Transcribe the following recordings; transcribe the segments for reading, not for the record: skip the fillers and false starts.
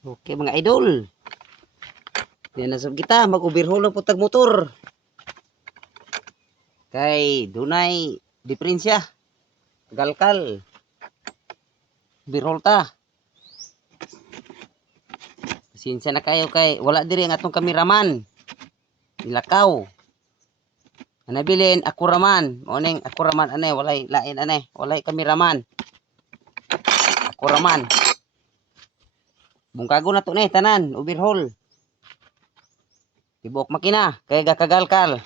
Okay mga idol. Yan na sab kita mag-overhaul ng putag motor. Kay dunay diferensya. Galkal. Overhaul ta. Pasensya na kayo kay wala diri ang atong kameraman. Nilakaw. Nabilin ako raman. Morning ako raman anay walay lain anay. Walay kameraman. Ako raman. Bungkago na to ni tanan overhaul. Tibok makina kay gakagalkal.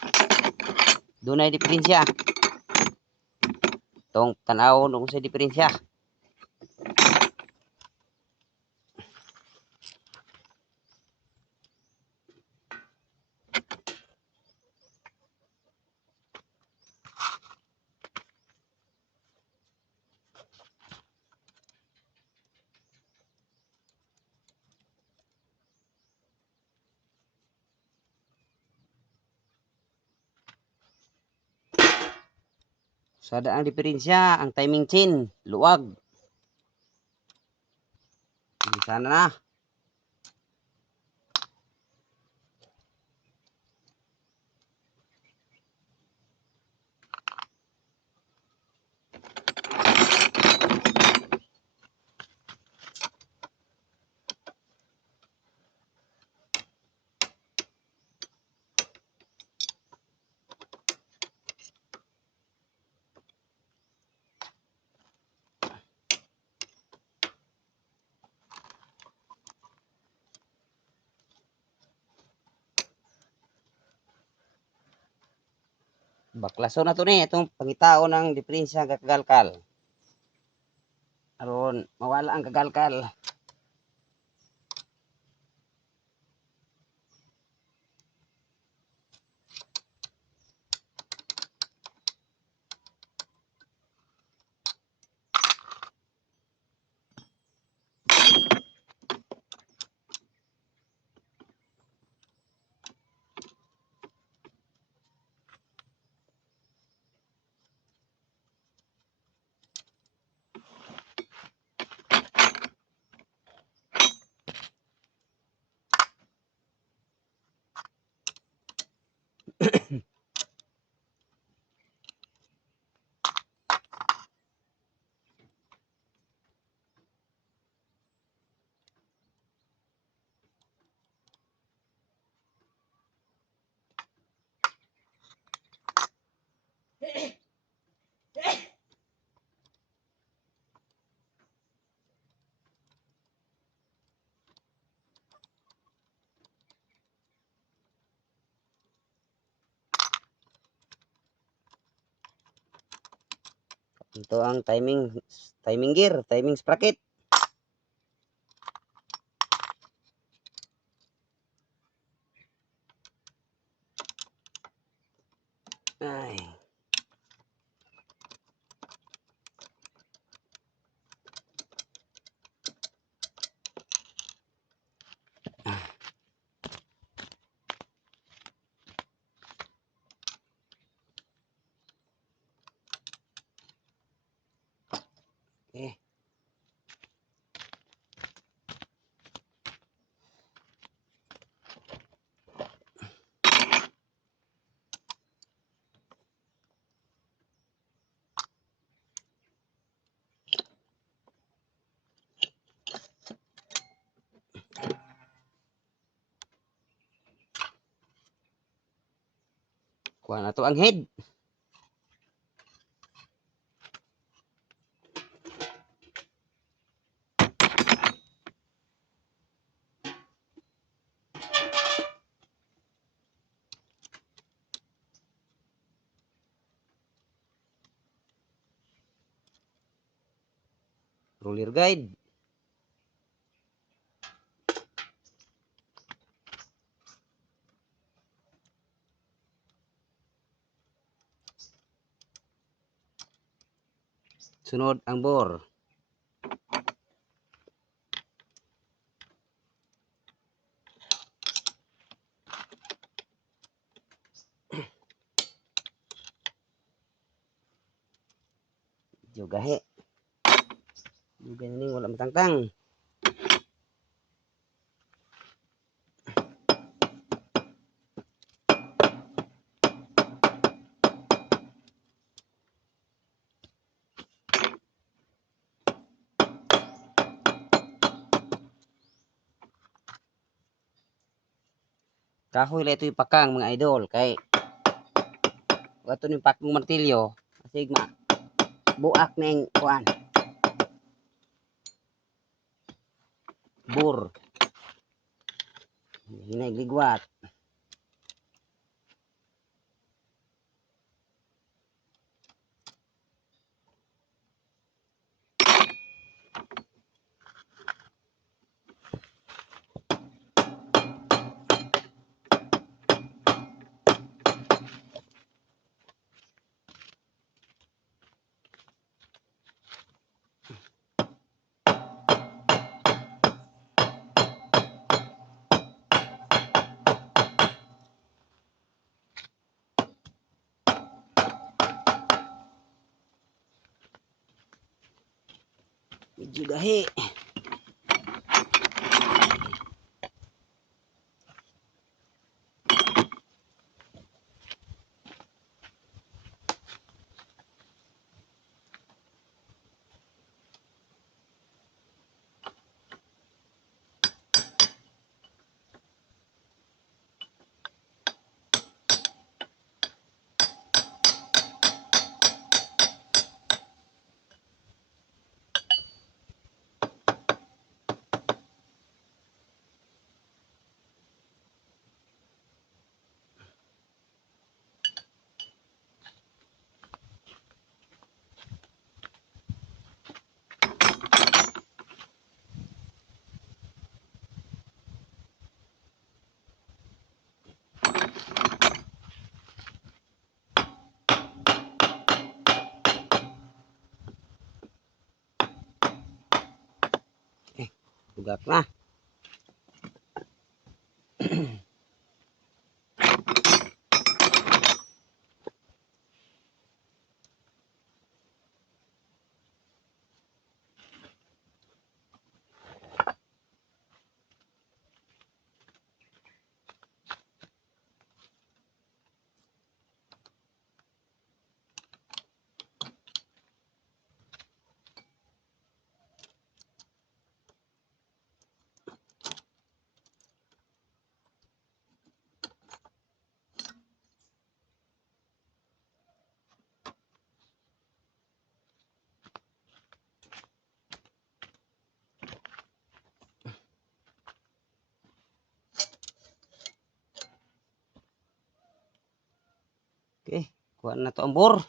Dunay diferensya. Tong tan-aw nung sa diferensya. Sada ang diferensya, ang timing chain, luwag. Sana na. Baklaso na to ni itong pangitao ng diferensya kakagalkal. Aron mawala ang kagalkal. Ito ang timing gear, timing sprocket. Ay. Okay. Kuha na to ang head. Roller guide. Sunod ang bore. Jogahe. Juga ni wala matangtang. Kahoy la ito ipakang mga idol kay wato ni pakong martilyo sigma buak ning kuan bur hinay ligwat. Medyo gahi. Tugak na. Okay, kuha na to ang bor.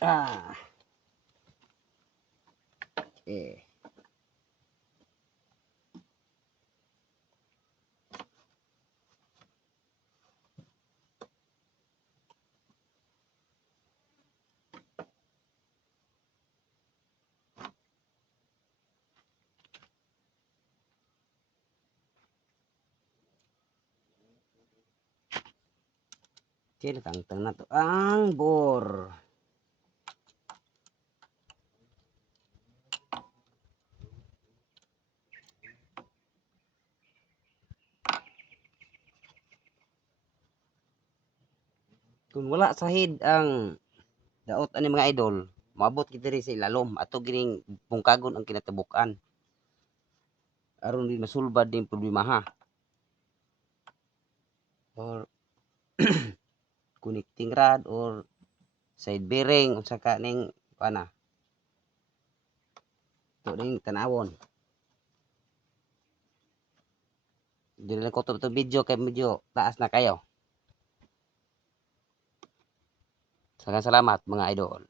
Ah. Okay. Okay, nakangtang na to ang bor. Kung wala sahid ang daot ani mga idol, maabot kita rin sa ilalom ato gining bungkagon ang kinatabukan. Aron din masulbad din problema ha. Or connecting rod or side bearing unsa ka ning ana. To ning tanawon. Dili na ko to video kay medyo taas na kayo. Salamat mga idol.